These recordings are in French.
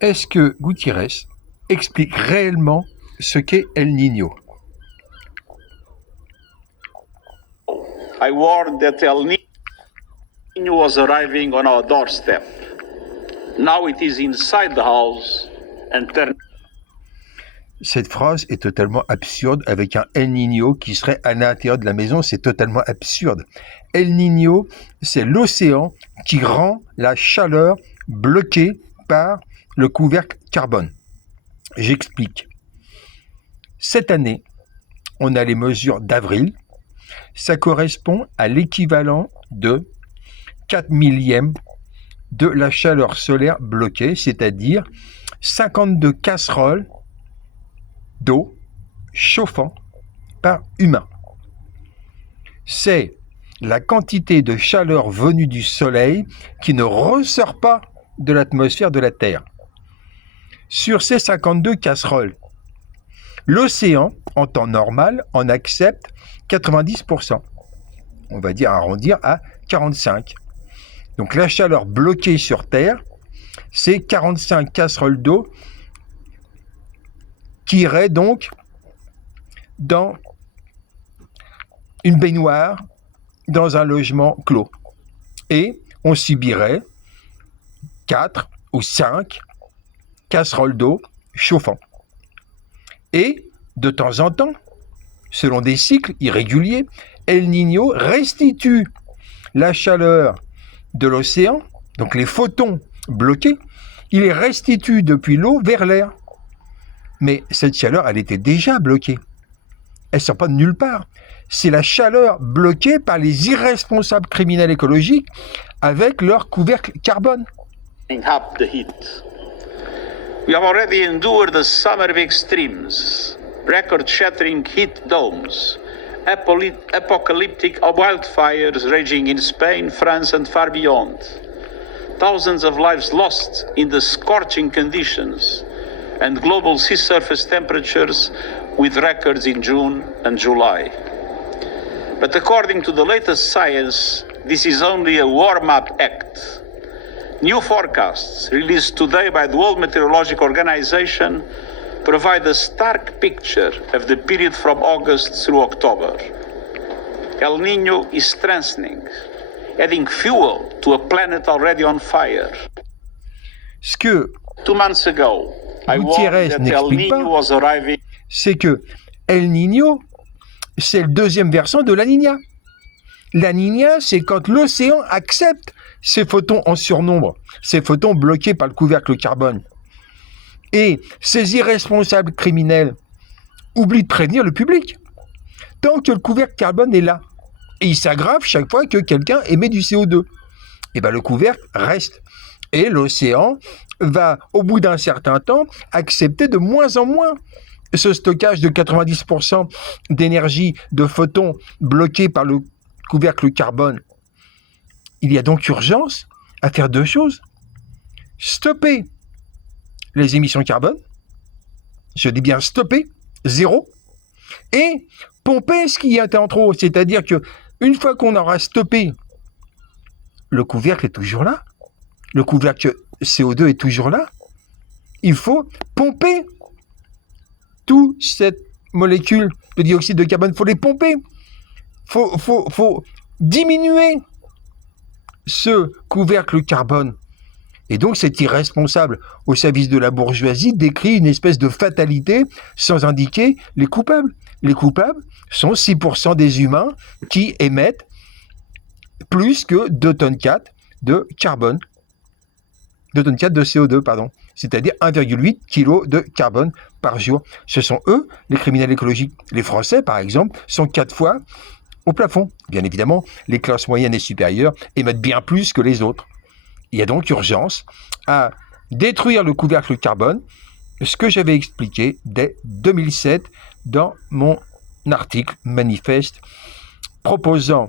Est-ce que Gutiérrez explique réellement ce qu'est El Niño? I warned that El Niño was arriving on our doorstep. Now it is inside the house and Cette phrase est totalement absurde avec un El Niño qui serait à l'intérieur de la maison, c'est totalement absurde. El Niño, c'est l'océan qui rend la chaleur bloquée par le couvercle carbone. J'explique. Cette année, on a les mesures d'avril. Ça correspond à l'équivalent de 4 millièmes de la chaleur solaire bloquée, c'est-à-dire 52 casseroles d'eau chauffant par humain. C'est la quantité de chaleur venue du soleil qui ne ressort pas de l'atmosphère de la Terre. Sur ces 52 casseroles, l'océan, en temps normal, en accepte 90%. On va dire arrondir à 45. Donc la chaleur bloquée sur Terre, c'est 45 casseroles d'eau qui iraient donc dans une baignoire, dans un logement clos. Et on subirait 4 ou 5 casseroles d'eau chauffant. Et de temps en temps, selon des cycles irréguliers, El Niño restitue la chaleur de l'océan, donc les photons bloqués, il les restitue depuis l'eau vers l'air. Mais cette chaleur, elle était déjà bloquée. Elle ne sort pas de nulle part. C'est la chaleur bloquée par les irresponsables criminels écologiques avec leur couvercle carbone. up the heat. We have already endured the summer of extremes, record-shattering heat domes, apocalyptic wildfires raging in Spain, France, and far beyond. Thousands of lives lost in the scorching conditions, and global sea surface temperatures with records in June and July. But according to the latest science, this is only a warm-up act. New forecasts released today by the World Meteorological Organization provide a stark picture of the period from August through October. El Niño is strengthening, adding fuel to a planet already on fire. Ce que 2 months ago, I Gutiérrez warned that El n'explique Niño pas, was arriving. c'est que El Niño, c'est le deuxième versant de la Niña. La Niña, c'est quand l'océan accepte ces photons en surnombre, ces photons bloqués par le couvercle carbone. Et ces irresponsables criminels oublient de prévenir le public. Tant que le couvercle carbone est là, et il s'aggrave chaque fois que quelqu'un émet du CO2, et ben le couvercle reste. Et l'océan va, au bout d'un certain temps, accepter de moins en moins ce stockage de 90% d'énergie de photons bloqués par le couvercle carbone. Il y a donc urgence à faire deux choses. Stopper les émissions de carbone, je dis bien stopper, zéro, et pomper ce qui était en trop. C'est-à-dire que une fois qu'on aura stoppé, le couvercle est toujours là, le couvercle CO2 est toujours là, il faut pomper toute cette molécule de dioxyde de carbone, il faut les pomper, faut diminuer ce couvercle carbone. Et donc cet irresponsable au service de la bourgeoisie décrit une espèce de fatalité sans indiquer les coupables. Les coupables sont 6% des humains qui émettent plus que 2 tonnes 4 de carbone, 2 tonnes 4 de CO2, pardon, c'est-à-dire 1,8 kg de carbone par jour. Ce sont eux, les criminels écologiques. Les Français, par exemple, sont 4 fois au plafond. Bien évidemment, les classes moyennes et supérieures émettent bien plus que les autres. Il y a donc urgence à détruire le couvercle carbone, ce que j'avais expliqué dès 2007 dans mon article manifeste proposant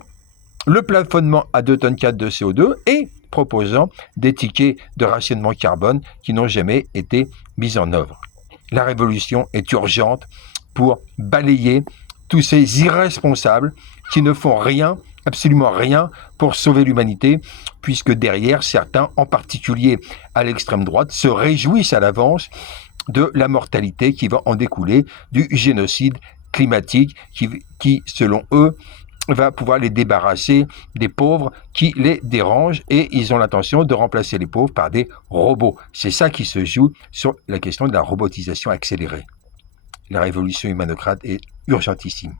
le plafonnement à 2 tonnes 4 de CO2 et proposant des tickets de rationnement carbone qui n'ont jamais été mis en œuvre. La révolution est urgente pour balayer tous ces irresponsables qui ne font rien absolument rien pour sauver l'humanité, puisque derrière, certains, en particulier à l'extrême droite, se réjouissent à l'avance de la mortalité qui va en découler du génocide climatique qui, selon eux, va pouvoir les débarrasser des pauvres qui les dérangent, et ils ont l'intention de remplacer les pauvres par des robots. C'est ça qui se joue sur la question de la robotisation accélérée. La révolution humanocrate est urgentissime.